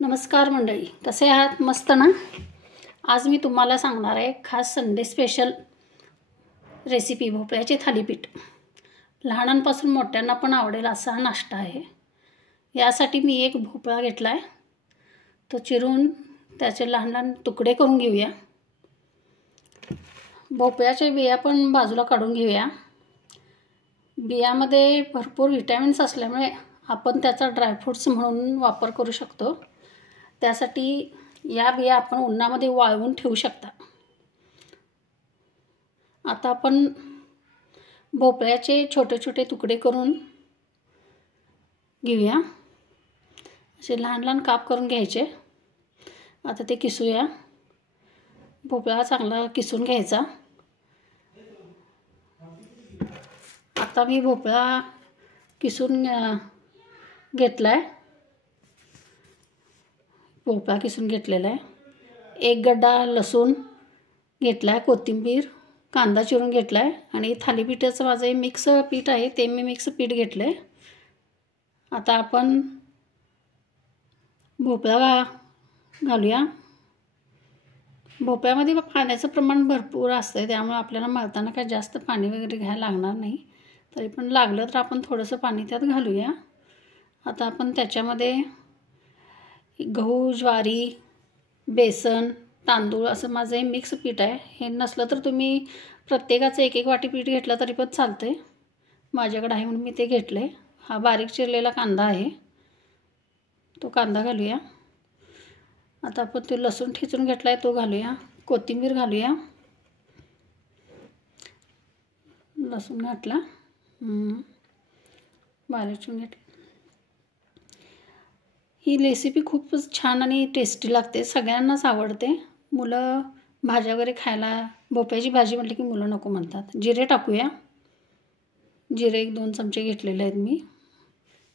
नमस्कार मंडळी, कसे आहात? मस्त ना? आज मी तुम्हाला सांगणार आहे खास संडे स्पेशल रेसिपी भोपळ्याचे थालीपीठ। लहानांपासून मोठ्यांना पण आवडेल असा नाश्ता आहे। यासाठी मी एक भोपळा घेतला आहे, तो चिरून त्याचे लहान लहान तुकडे करून घेऊया। भोपळ्याचे बिया पण बाजूला काढून घेऊया। बियामध्ये भरपूर विटॅमिन्स असल्यामुळे आपण त्याचा ड्रायफ्रूट्स म्हणून वापर करू शकतो। त्यासाठी या बिया आपण उन्हामध्ये वाळवून ठेवू शकता। आता आपण भोपळ्याचे छोटे छोटे तुकडे करून घेऊया। असे लहान लहान काप करून घ्यायचे। आता ते किसूया। भोपळा चांगला किसून घ्यायचा। आता मी भोपळा किसून घेतलाय। भोपळा किसून घेतलेला आहे। एक गड्डा लसूण घेतलाय, कोथिंबीर, कांदा चिरून घेतलाय आणि थालीपीठाचं माझे मिक्स पीठ आहे, ते मी मिक्स पीठ घेतले। आता आपण भोपळा घालूया। भोपळ्यामध्ये पाण्याचं प्रमाण भरपूर असतं, त्यामुळे आपल्याला मळताना काय जास्त पाणी वगैरे घ्यायला लागणार नाही। तरी पण लागलं तर आपण थोडंसं पाणी त्यात घालूया। आता आपण त्याच्यामध्ये गहू, ज्वारी, बेसन, तांदूळ असं माझं मिक्स पीठ आहे। हे नसलं तर तुम्ही प्रत्येकाचं एक एक वाटी पीठ घेतलं तरी पण चालतंय। माझ्याकडे आहे म्हणून मी ते घेतले। हा बारीक चिरलेला कांदा आहे, तो कांदा घालूया। आता आपण ते लसूण ठेचून घेतलाय तो घालूया। कोथिंबीर घालूया। लसूण घातला, बारीक चिरून घेतला। ही रेसिपी खूपच छान आणि टेस्टी लागते, सगळ्यांनाच आवडते। मुलं भाज्या वगैरे खायला, भोपळ्याची भाजी म्हटली की मुलं नको म्हणतात। जिरे टाकूया। जिरे 1-2 चमचे घेतलेले आहेत मी।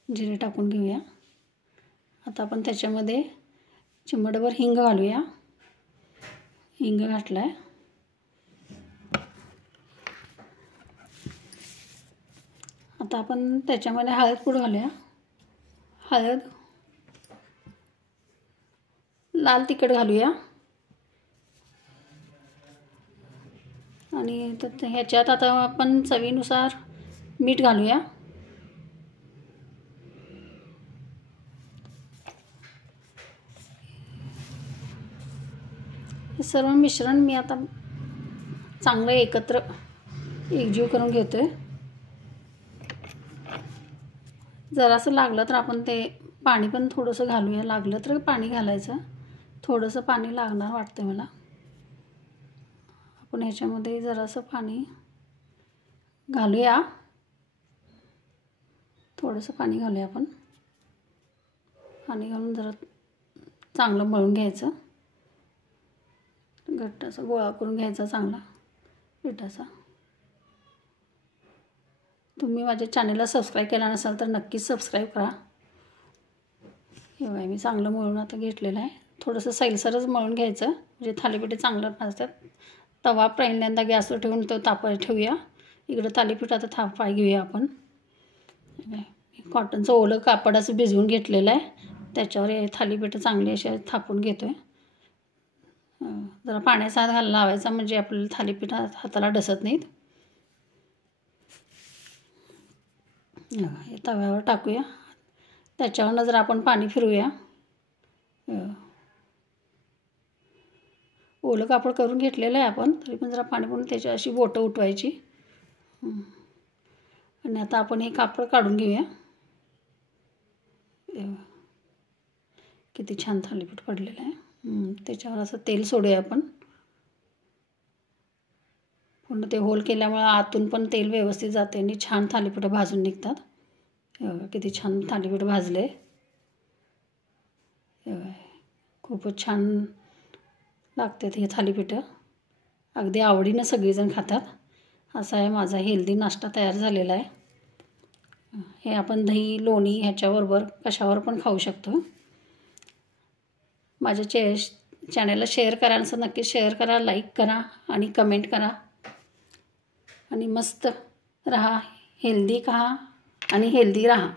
जिरे टाकून घेऊया। आता आपण त्याच्यामध्ये चिमटभर हिंग घालूया। हिंग घातलाय। आता आपण त्याच्यामध्ये हळद पूड घालूया। हळद, लाल तिखट घालूया आणि ह्याच्यात आता आपण चवीनुसार मीठ घालूया। हे सर्व मिश्रण मी आता चांगलं एकजीव करून घेतोय। जरासं लागलं तर आपण ते पाणी पण थोडंसं घालूया। लागलं तर पाणी घालायचं, थोडंसं पाणी लागणार वाटतं मला। आपण ह्याच्यामध्ये जरासं पाणी घालूया। थोडंसं पाणी घालूया आपण। पाणी घालून जरा चांगलं मळून घ्यायचं। घट्ट असं गोळा करून घ्यायचा चांगला पिठाचा। तुम्ही माझ्या चॅनलला सबस्क्राईब केला नसाल तर नक्कीच सबस्क्राईब करा। हे बघा मी चांगलं मळून आता घेतलेलं आहे। थोडंसं सैलसरच मळून घ्यायचं म्हणजे थालीपीठ चांगलं भाजतात। तवा पहिल्यांदा गॅसवर ठेवून तो तापायला ठेवूया। इकडं थालीपीठ आता थापाय घेऊया आपण। कॉटनचं ओलं कापड असं भिजवून घेतलेलं आहे, त्याच्यावर हे थालीपीठ चांगले असे थापून घेतोय। जरा पाण्याचा हात लावायचा म्हणजे आपल्याला थालीपीठ हाताला डसत नाहीत। हे तव्यावर टाकूया। त्याच्यावर जर आपण पाणी फिरवूया। ओलं कापड करून घेतलेलं आहे आपण, तरी पण जरा पाणी पण त्याच्या अशी बोटं उठवायची। आणि आता आपण हे कापड काढून घेऊया। किती छान थालीपीठ पडलेलं आहे। त्याच्यावर असं तेल सोडूया आपण। पूर्ण ते होल केल्यामुळे आतून पण तेल व्यवस्थित जाते आणि छान थालीपीठ भाजून निघतात। किती छान थालीपीठ भाजले। खूपच छान लागतात हे थालीपीठ, अगदी आवडीनं सगळेजण खातात। असा आहे माझा हेल्दी नाश्ता तयार झालेला आहे। हे आपण दही, लोणी ह्याच्याबरोबर कशावर पण खाऊ शकतो। माझ्या चॅनलला शेअर करा, असं नक्की शेअर करा, लाईक करा आणि कमेंट करा। आणि मस्त रहा, हेल्दी खा आणि हेल्दी रहा।